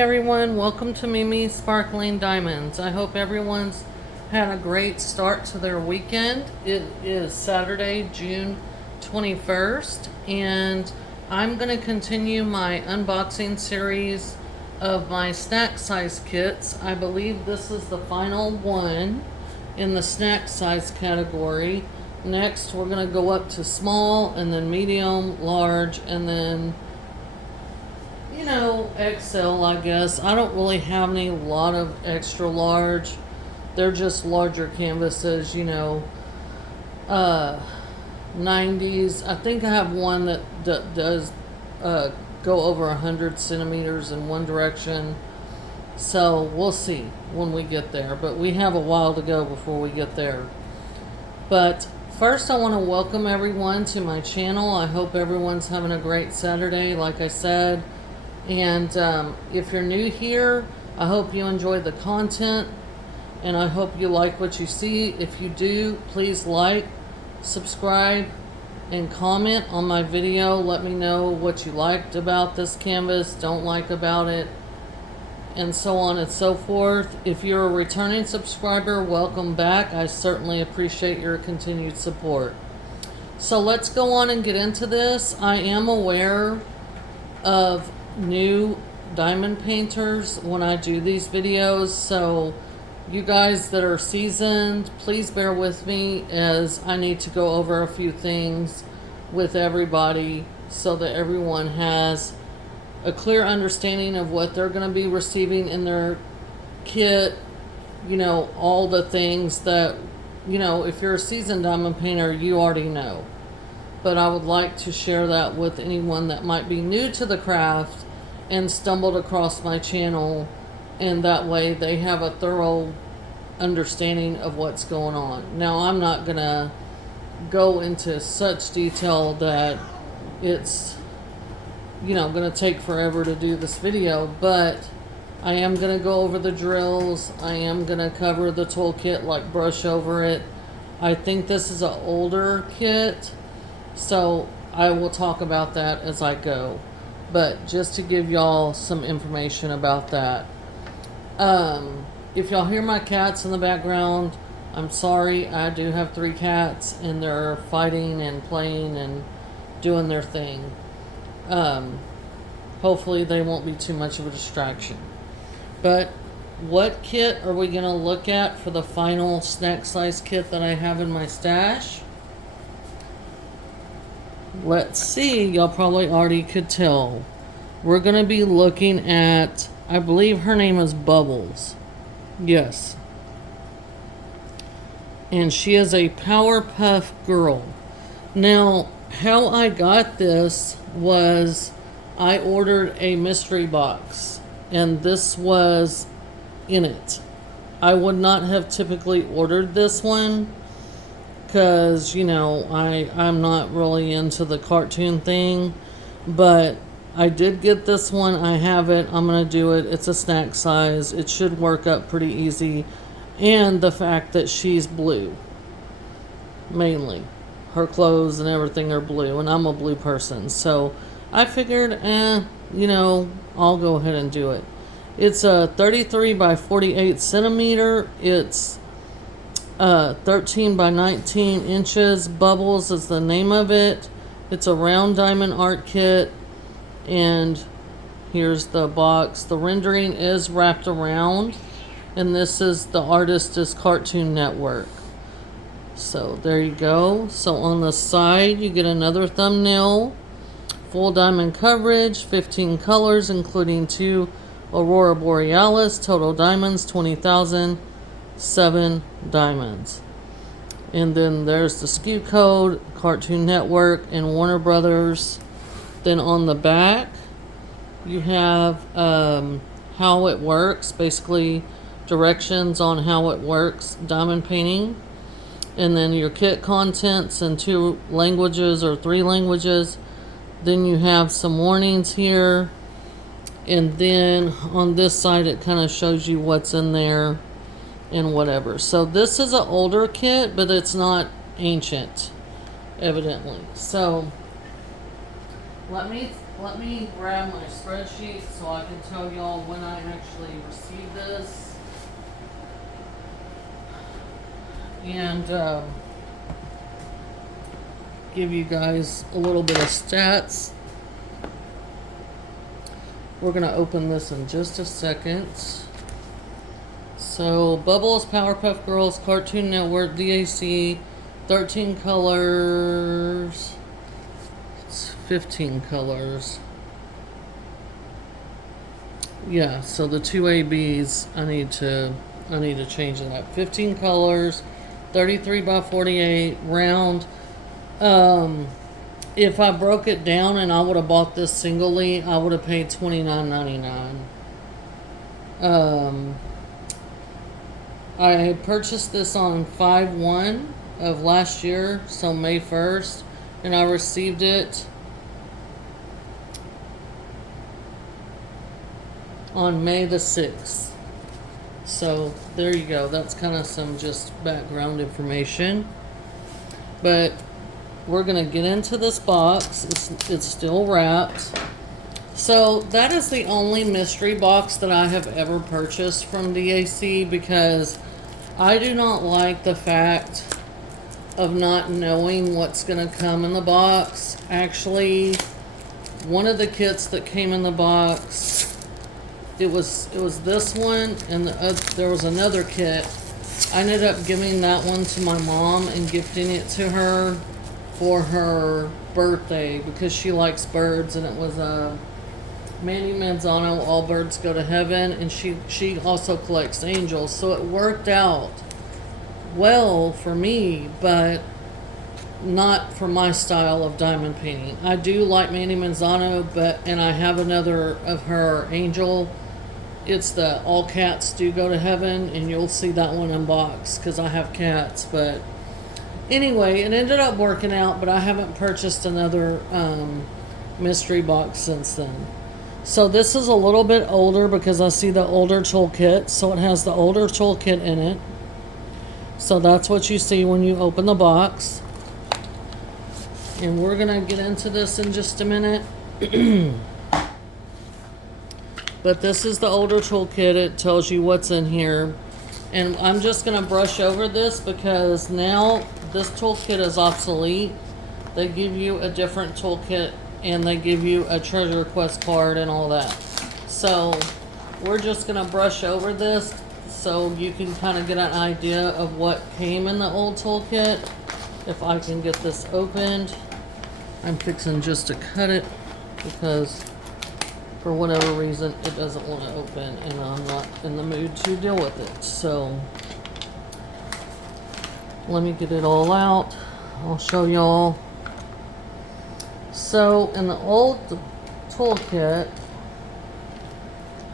everyone, welcome to Mimi's Sparkling Diamonds. I hope everyone's had a great start to their weekend. It is Saturday, June 21st, and I'm going to continue my unboxing series of my snack size kits. I believe this is the final one in the snack size category. Next, we're going to go up to small, and then medium, large, and then XL, I guess. I don't really have any lot of extra large. They're just larger canvases, 90s. I think I have one that does go over 100 centimeters in one direction. So we'll see when we get there. But we have a while to go before we get there. But first, I want to welcome everyone to my channel. I hope everyone's having a great Saturday, like I said. And if you're new here, I hope you enjoy the content, and I hope you like what you see. If you do, please like, subscribe, and comment on my video. Let me know what you liked about this canvas, don't like about it, and so on and so forth. If you're a returning subscriber, welcome back. I certainly appreciate your continued support. So let's go on and get into this. I am aware of new diamond painters when I do these videos, so you guys that are seasoned, please bear with me as I need to go over a few things with everybody so that everyone has a clear understanding of what they're going to be receiving in their kit. All the things that if you're a seasoned diamond painter, you already know, but I would like to share that with anyone that might be new to the craft and stumbled across my channel, and that way they have a thorough understanding of what's going on. Now, I'm not gonna go into such detail that it's gonna take forever to do this video, but I am gonna go over the drills. I am gonna cover the toolkit, like brush over it. I think this is an older kit, so I will talk about that as I go. But just to give y'all some information about that. If y'all hear my cats in the background, I'm sorry. I do have 3 cats, and they're fighting and playing and doing their thing. Hopefully they won't be too much of a distraction. But what kit are we going to look at for the final snack size kit that I have in my stash? Let's see, y'all probably already could tell. We're going to be looking at, I believe her name is Bubbles. Yes. And she is a Powerpuff Girl. Now, how I got this was I ordered a mystery box, and this was in it. I would not have typically ordered this one, because I'm not really into the cartoon thing, but I did get this one. I have it. I'm gonna do it. It's a snack size. It should work up pretty easy, and the fact that she's blue, mainly her clothes and everything are blue, and I'm a blue person, so I figured I'll go ahead and do it. It's a 33 by 48 centimeter. It's 13 by 19 inches. Bubbles is the name of it. It's a round diamond art kit, and here's the box. The rendering is wrapped around, and this is the artist is Cartoon Network. So there you go. So on the side you get another thumbnail. Full diamond coverage, 15 colors including 2 Aurora Borealis, total diamonds 20,000. 7 diamonds. And then there's the SKU code, Cartoon Network, and Warner Brothers. Then on the back you have how it works, basically directions on how it works, diamond painting. And then your kit contents in 2 languages or 3 languages. Then you have some warnings here, and then on this side it kind of shows you what's in there and whatever. So this is an older kit, but it's not ancient, evidently. So let me let me grab my spreadsheet so I can tell y'all when I actually received this. And give you guys a little bit of stats. We're going to open this in just a second. So, Bubbles, Powerpuff Girls, Cartoon Network, DAC, 13 colors. It's 15 colors. Yeah, so the two ABs, I need to change that. 15 colors, 33 by 48, round. If I broke it down and I would have bought this singly, I would have paid $29.99. I purchased this on 5/1 of last year, so May 1st, and I received it on May the 6th. So there you go. That's kind of some just background information. But we're going to get into this box. It's still wrapped. So that is the only mystery box that I have ever purchased from DAC, because I do not like the fact of not knowing what's going to come in the box. Actually, one of the kits that came in the box, it was this one, and there was another kit. I ended up giving that one to my mom and gifting it to her for her birthday because she likes birds, and it was a Manny Manzano, All Birds Go to Heaven, and she also collects angels, so it worked out well for me, but not for my style of diamond painting. I do like Manny Manzano, and I have another of her angel. It's the All Cats Do Go to Heaven, and you'll see that one unboxed because I have cats. But anyway, it ended up working out, but I haven't purchased another mystery box since then. So this is a little bit older because I see the older toolkit, so it has the older toolkit in it. So that's what you see when you open the box. And we're going to get into this in just a minute. But this is the older toolkit. It tells you what's in here. And I'm just going to brush over this because now this toolkit is obsolete. They give you a different toolkit, and they give you a treasure quest card and all that. So we're just going to brush over this so you can kind of get an idea of what came in the old toolkit. If I can get this opened. I'm fixing just to cut it because for whatever reason it doesn't want to open, and I'm not in the mood to deal with it. So let me get it all out. I'll show y'all. So in the old toolkit,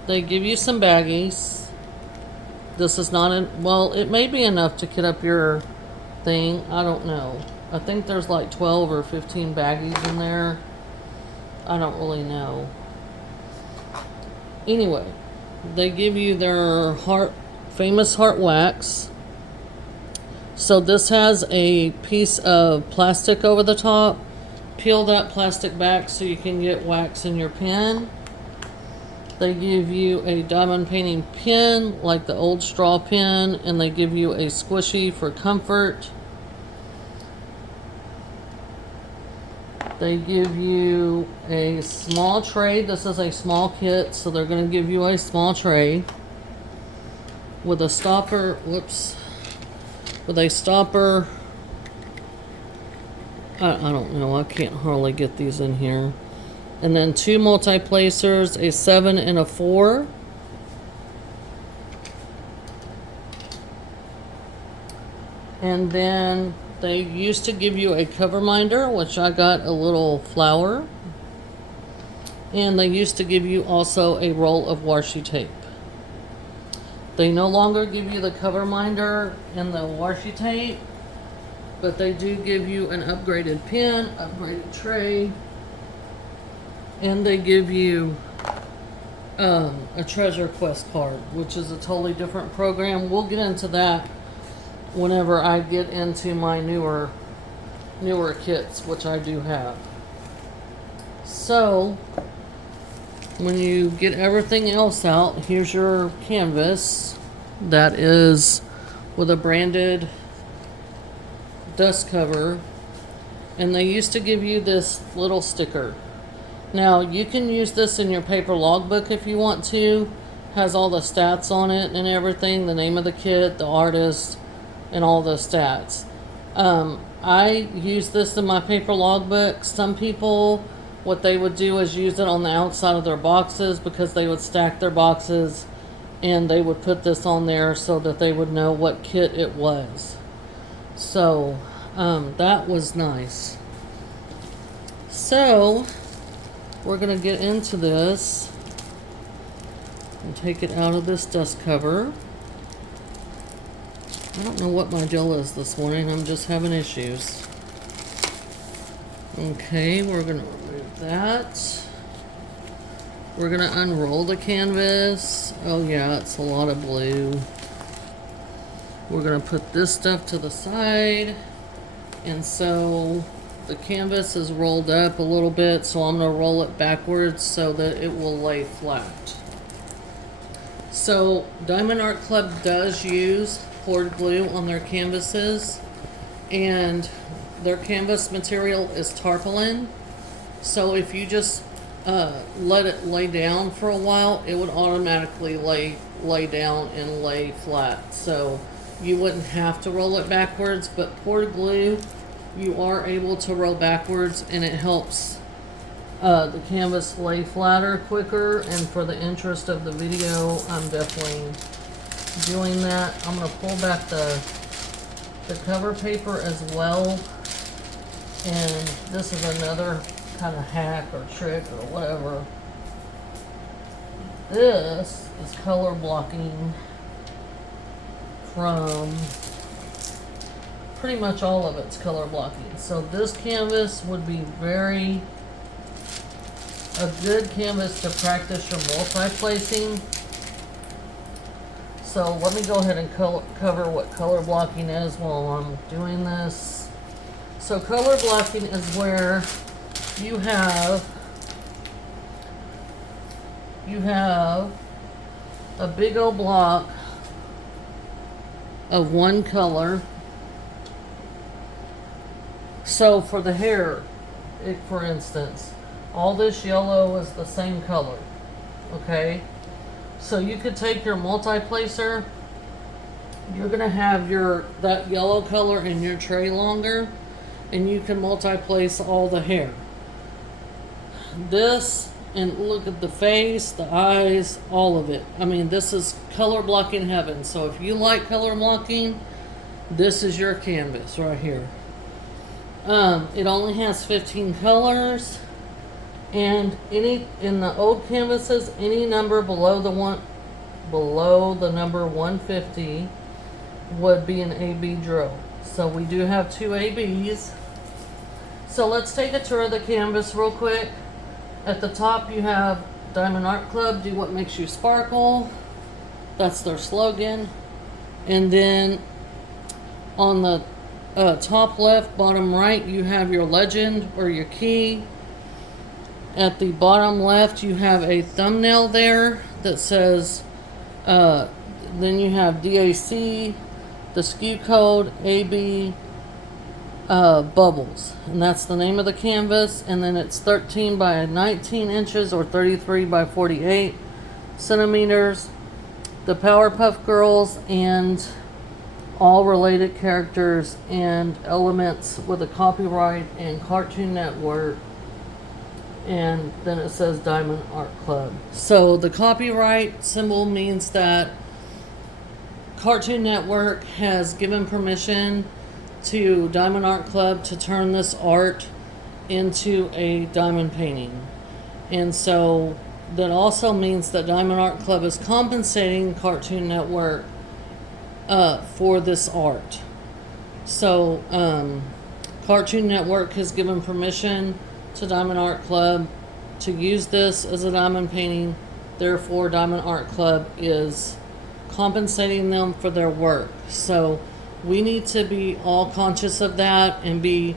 they give you some baggies. This is not well, it may be enough to get up your thing. I don't know. I think there's like 12 or 15 baggies in there. I don't really know. Anyway, they give you their famous heart wax. So this has a piece of plastic over the top. Peel that plastic back so you can get wax in your pen. They give you a diamond painting pen like the old straw pen, and they give you a squishy for comfort. They give you a small tray. This is a small kit, so they're going to give you a small tray with a stopper. Whoops. With a stopper. I don't know. I can't hardly get these in here. And then 2 multi-placers, a 7 and a 4. And then they used to give you a cover minder, which I got a little flower. And they used to give you also a roll of washi tape. They no longer give you the cover minder and the washi tape, but they do give you an upgraded pen, upgraded tray, and they give you a treasure quest card, which is a totally different program. We'll get into that whenever I get into my newer kits, which I do have. So when you get everything else out, here's your canvas that is with a branded dust cover, and they used to give you this little sticker. Now you can use this in your paper logbook if you want to. Has all the stats on it and everything, the name of the kit, the artist, and all the stats. I use this in my paper logbook. Some people, what they would do is use it on the outside of their boxes, because they would stack their boxes and they would put this on there so that they would know what kit it was. So that was nice. So we're gonna get into this and take it out of this dust cover. I don't know what my deal is this morning. I'm just having issues. Okay, we're gonna remove that. We're gonna unroll the canvas. Oh yeah, it's a lot of blue. We're gonna put this stuff to the side. And so the canvas is rolled up a little bit, so I'm gonna roll it backwards so that it will lay flat. So Diamond Art Club does use poured glue on their canvases, and their canvas material is tarpaulin. So if you just let it lay down for a while, it would automatically lay down and lay flat. So you wouldn't have to roll it backwards, but poured glue, you are able to roll backwards, and it helps the canvas lay flatter quicker. And for the interest of the video, I'm definitely doing that. I'm going to pull back the cover paper as well. And this is another kind of hack or trick or whatever. This is color blocking from pretty much all of it's color blocking. So this canvas would be a good canvas to practice your multi-placing. So let me go ahead and cover what color blocking is while I'm doing this. So color blocking is where you have a big old block of one color. So for the hair, for instance, all this yellow is the same color, okay? So you could take your multi-placer, you're gonna have that yellow color in your tray longer, and you can multi-place all the hair. This, and look at the face, the eyes, all of it. I mean, this is color blocking heaven. So if you like color blocking, this is your canvas right here. It only has 15 colors, and in the old canvases, any number below the number 150 would be an AB drill. So we do have 2 ABs. So let's take a tour of the canvas real quick. At the top you have Diamond Art Club, do what makes you sparkle. That's their slogan. And then on the top left, bottom right, you have your legend or your key. At the bottom left, you have a thumbnail there that says, then you have DAC, the SKU code, AB, bubbles. And that's the name of the canvas. And then it's 13 by 19 inches or 33 by 48 centimeters. The Powerpuff Girls and all related characters and elements with a copyright and Cartoon Network. And then it says Diamond Art Club. So the copyright symbol means that Cartoon Network has given permission to Diamond Art Club to turn this art into a diamond painting. And so that also means that Diamond Art Club is compensating Cartoon Network for this art. So Cartoon Network has given permission to Diamond Art Club to use this as a diamond painting. Therefore, Diamond Art Club is compensating them for their work. So we need to be all conscious of that and be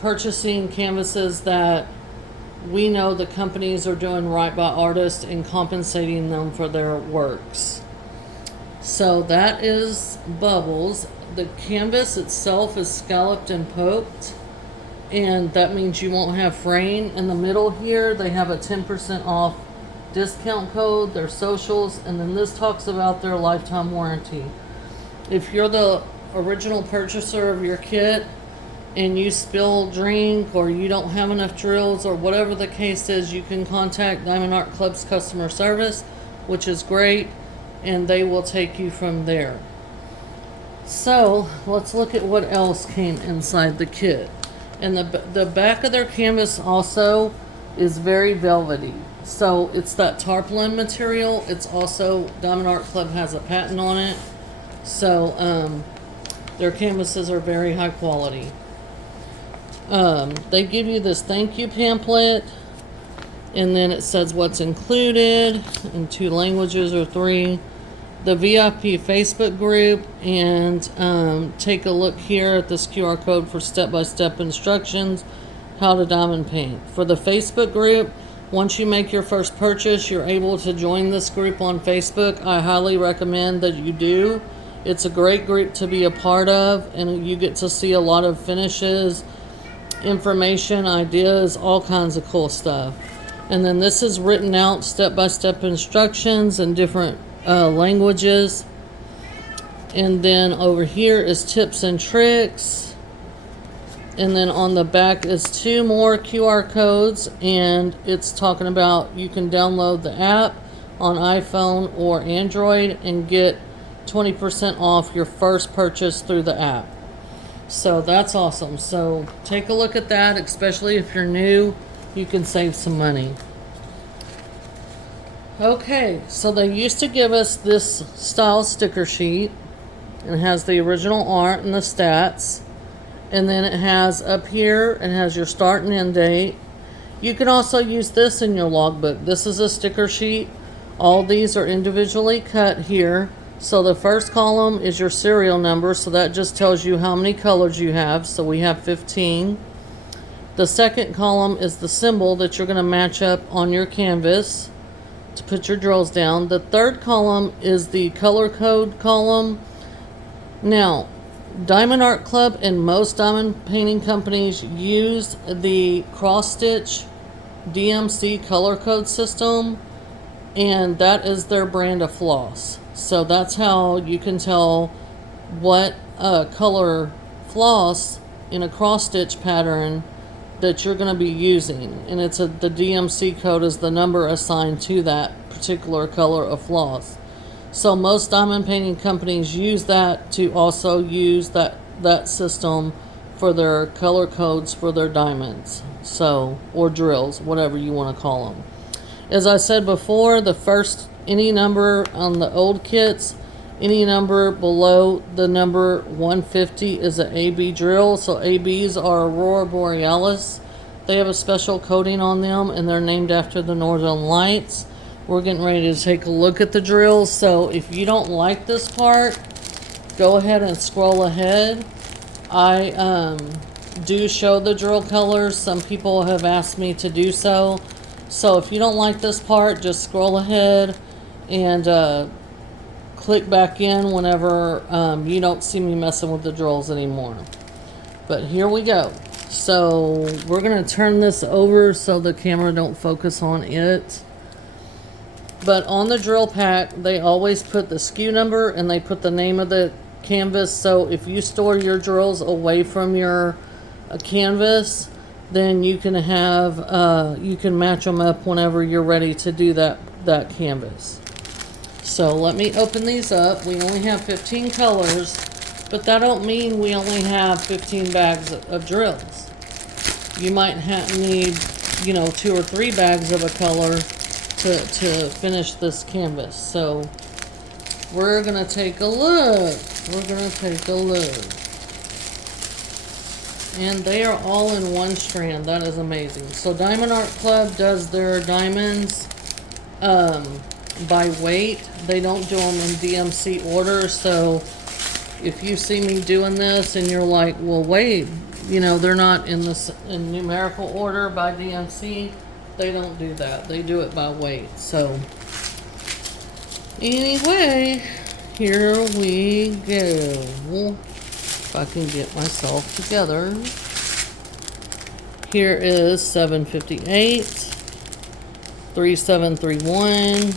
purchasing canvases that we know the companies are doing right by artists and compensating them for their works. So that is Bubbles. The canvas itself is scalloped and poked, and that means you won't have fraying. In the middle here, they have a 10% off discount code, their socials, and then this talks about their lifetime warranty. If you're the original purchaser of your kit and you spill drink or you don't have enough drills or whatever the case is, you can contact Diamond Art Club's customer service, which is great, and they will take you from there. So let's look at what else came inside the kit. And the back of their canvas also is very velvety. So it's that tarpaulin material. It's also, Diamond Art Club has a patent on it. So their canvases are very high quality. They give you this thank you pamphlet, and then it says what's included in 2 languages or 3. The VIP Facebook group, and take a look here at this QR code for step-by-step instructions how to diamond paint. For the Facebook group, once you make your first purchase, you're able to join this group on Facebook. I highly recommend that you do. It's a great group to be a part of, and you get to see a lot of finishes, information, ideas, all kinds of cool stuff. And then this is written out step-by-step instructions in different languages. And then over here is tips and tricks. And then on the back is 2 more QR codes, and it's talking about you can download the app on iPhone or Android and get 20% off your first purchase through the app. So that's awesome. So take a look at that, especially if you're new, you can save some money. Okay, so they used to give us this style sticker sheet. It has the original art and the stats. And then it has up here, it has your start and end date. You can also use this in your logbook. This is a sticker sheet. All these are individually cut here. So the first column is your serial number, so that just tells you how many colors you have. So we have 15. The second column is the symbol that you're going to match up on your canvas to put your drills down. The third column is the color code column. Now, Diamond Art Club and most diamond painting companies use the cross-stitch DMC color code system, and that is their brand of floss. So that's how you can tell what color floss in a cross-stitch pattern that you're going to be using. And it's the DMC code is the number assigned to that particular color of floss. So most diamond painting companies use that to also use that system for their color codes for their diamonds. So, or drills, whatever you want to call them. As I said before, any number on the old kits, any number below the number 150 is an AB drill. So ABs are Aurora Borealis. They have a special coating on them, and they're named after the Northern Lights. We're getting ready to take a look at the drills. So if you don't like this part, go ahead and scroll ahead. I do show the drill colors. Some people have asked me to do so. So if you don't like this part, just scroll ahead and click back in whenever you don't see me messing with the drills anymore. But here we go. So we're going to turn this over so the camera don't focus on it. But on the drill pack, they always put the SKU number and they put the name of the canvas. So if you store your drills away from your canvas, then you can have you can match them up whenever you're ready to do that canvas. So let me open these up. We only have 15 colors, but that don't mean we only have 15 bags of drills. You might need 2 or 3 bags of a color to finish this canvas. So we're gonna take a look. And they are all in one strand. That is amazing. So Diamond Art Club does their diamonds by weight. They don't do them in DMC order. So if you see me doing this and you're like, well, wait, they're not in numerical order by DMC, They don't do that. They do it by weight. So anyway, here we go. If I can get myself together. Here is 758, 3731,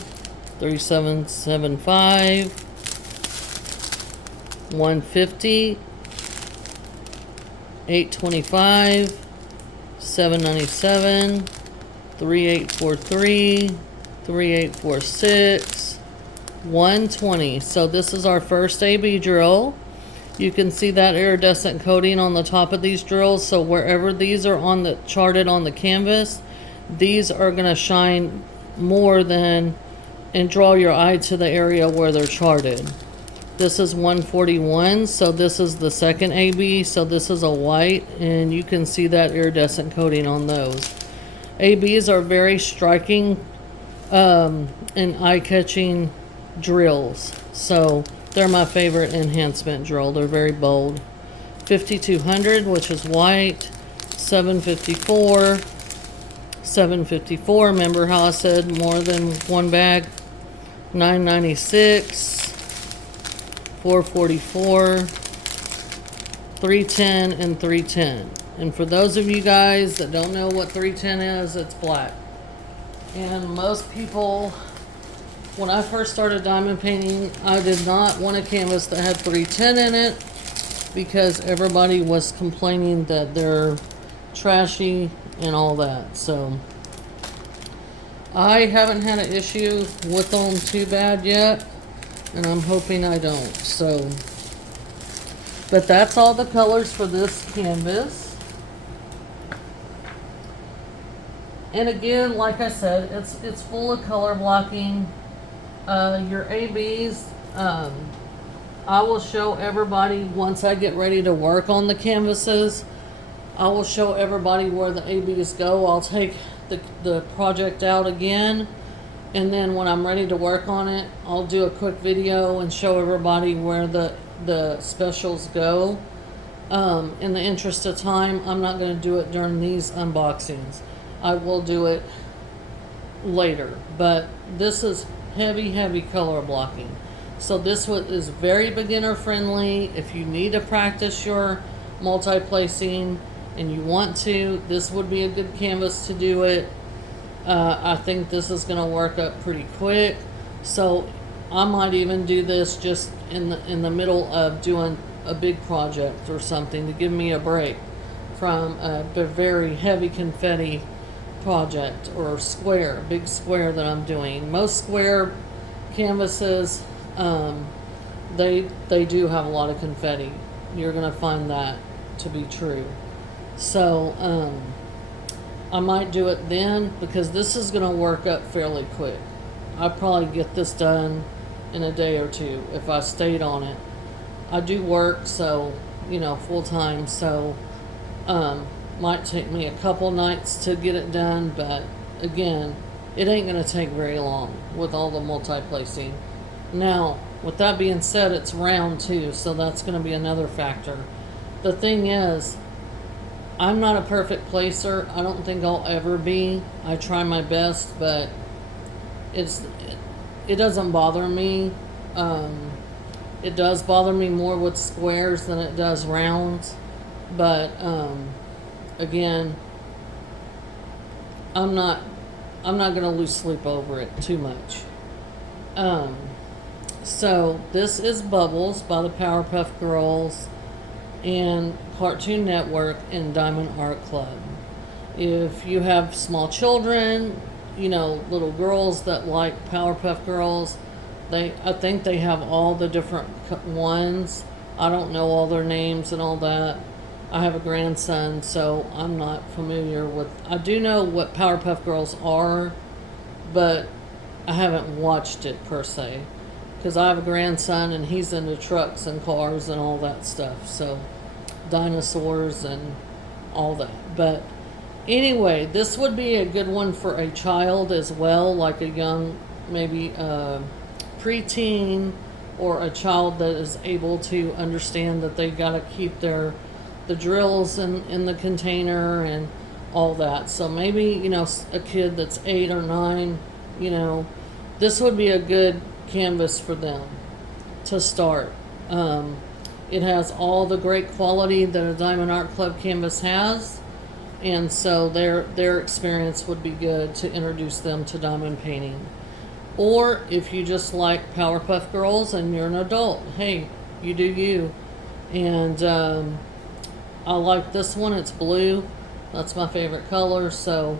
3775, 150, 825, 797, 3843, 3846, 120. So this is our first AB drill. You can see that iridescent coating on the top of these drills. So wherever these are on the charted on the canvas, these are going to shine more than and draw your eye to the area where they're charted. This is 141, so this is the second AB, so this is a white, and you can see that iridescent coating on those. ABs are very striking and eye-catching drills, so they're my favorite enhancement drill. They're very bold. 5200, which is white. 754. 754, remember how I said more than one bag? 996. 444. 310 and 310. And for those of you guys that don't know what 310 is, it's black. And most people, when I first started diamond painting, I did not want a canvas that had 310 in it because everybody was complaining that they're trashy and all that. So I haven't had an issue with them too bad yet, and I'm hoping I don't. So, but that's all the colors for this canvas. And again, like I said, it's full of color blocking. Your ABs, I will show everybody once I get ready to work on the canvases. I will show everybody where the ABs go. I'll take the project out again, and then when I'm ready to work on it, I'll do a quick video and show everybody where the specials go. In the interest of time, I'm not going to do it during these unboxings. I will do it later, but this is heavy color blocking. So this one is very beginner friendly. If you need to practice your multi-placing and you want to, this would be a good canvas to do it. I think this is going to work up pretty quick. So I might even do this just in the middle of doing a big project or something to give me a break from a very heavy confetti project or square, big square that I'm doing. Most square canvases, they do have a lot of confetti. You're going to find that to be true. So I might do it then because this is going to work up fairly quick. I'll probably get this done in a day or two if I stayed on it. I do work, so full time, so might take me a couple nights to get it done, but again, it ain't going to take very long with all the multi-placing. Now, with that being said, it's round too, so that's going to be another factor. The thing is, I'm not a perfect placer. I don't think I'll ever be. I try my best, but it doesn't bother me. It does bother me more with squares than it does rounds, but again, I'm not going to lose sleep over it too much. So this is Bubbles by the Powerpuff Girls and Cartoon Network and Diamond Art Club. If you have small children, little girls that like Powerpuff Girls, I think they have all the different ones. I don't know all their names and all that. I have a grandson, so I'm not familiar with. I do know what Powerpuff Girls are, but I haven't watched it per se. Because I have a grandson and he's into trucks and cars and all that stuff. So, dinosaurs and all that. But anyway, this would be a good one for a child as well, like a young, maybe preteen, or a child that is able to understand that they got to keep the drills in the container and all that. So maybe, you know, a kid that's 8 or 9, you know, this would be a good canvas for them to start. It has all the great quality that a Diamond Art Club canvas has, and so their experience would be good to introduce them to diamond painting. Or if you just like Powerpuff Girls and you're an adult, hey, you do you. And I like this one. It's blue. That's my favorite color, so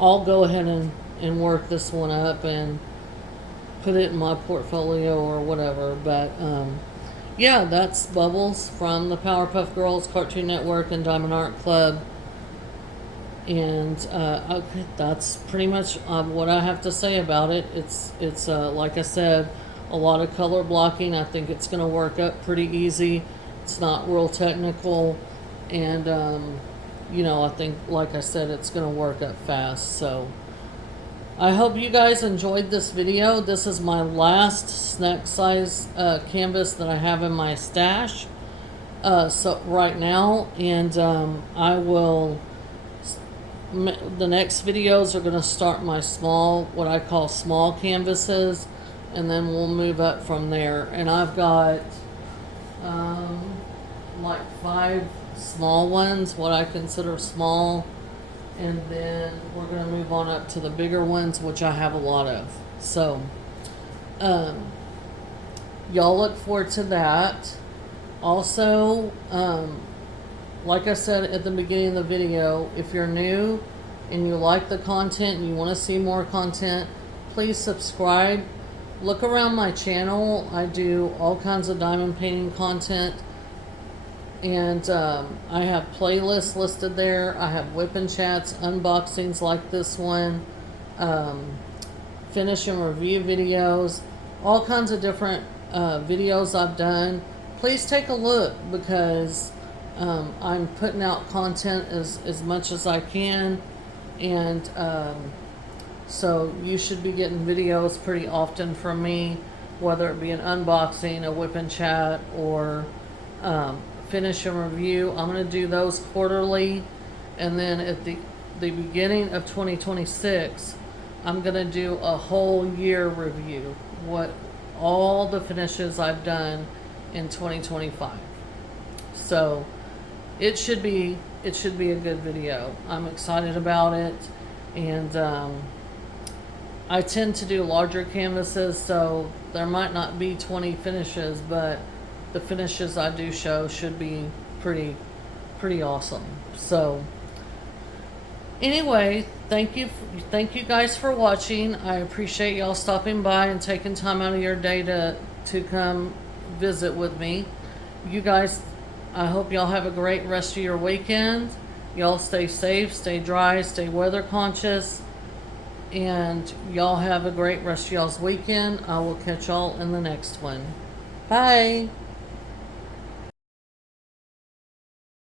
I'll go ahead and work this one up and put it in my portfolio or whatever. But yeah, that's Bubbles from the Powerpuff Girls, Cartoon Network, and Diamond Art Club. And okay, that's pretty much what I have to say about it. It's like I said, a lot of color blocking. I think it's going to work up pretty easy. It's not real technical, and you know, I think, like I said, it's going to work up fast. So I hope you guys enjoyed this video. This is my last snack size canvas that I have in my stash so right now, and I will, the next videos are going to start my small, what I call small canvases, and then we'll move up from there. And I've got like 5 small ones, what I consider small, and then we're going to move on up to the bigger ones, which I have a lot of. So y'all look forward to that. Also, like I said at the beginning of the video, if you're new and you like the content and you want to see more content, please subscribe. Look around my channel. I do all kinds of diamond painting content, and I have playlists listed there. I have whip and chats, unboxings like this one, finish and review videos, all kinds of different videos I've done. Please take a look, because I'm putting out content as much as I can, and so you should be getting videos pretty often from me, whether it be an unboxing, a whip and chat, or finish and review. I'm going to do those quarterly, and then at the beginning of 2026, I'm going to do a whole year review, what all the finishes I've done in 2025. So it should be a good video. I'm excited about it, and I tend to do larger canvases, so there might not be 20 finishes, but the finishes I do show should be pretty awesome. So anyway, thank you guys for watching. I appreciate y'all stopping by and taking time out of your day to come visit with me. You guys, I hope y'all have a great rest of your weekend. Y'all stay safe, stay dry, stay weather conscious, and y'all have a great rest of y'all's weekend. I will catch y'all in the next one. Bye.